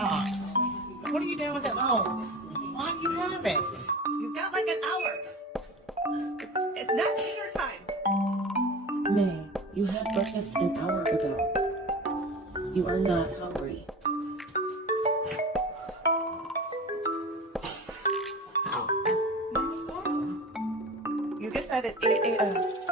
Ox. What are you doing with that phone? Why do you have it? You've got like an hour. It's not dinner time. May, you had breakfast an hour ago. You are not hungry. You get that at 8 a.m.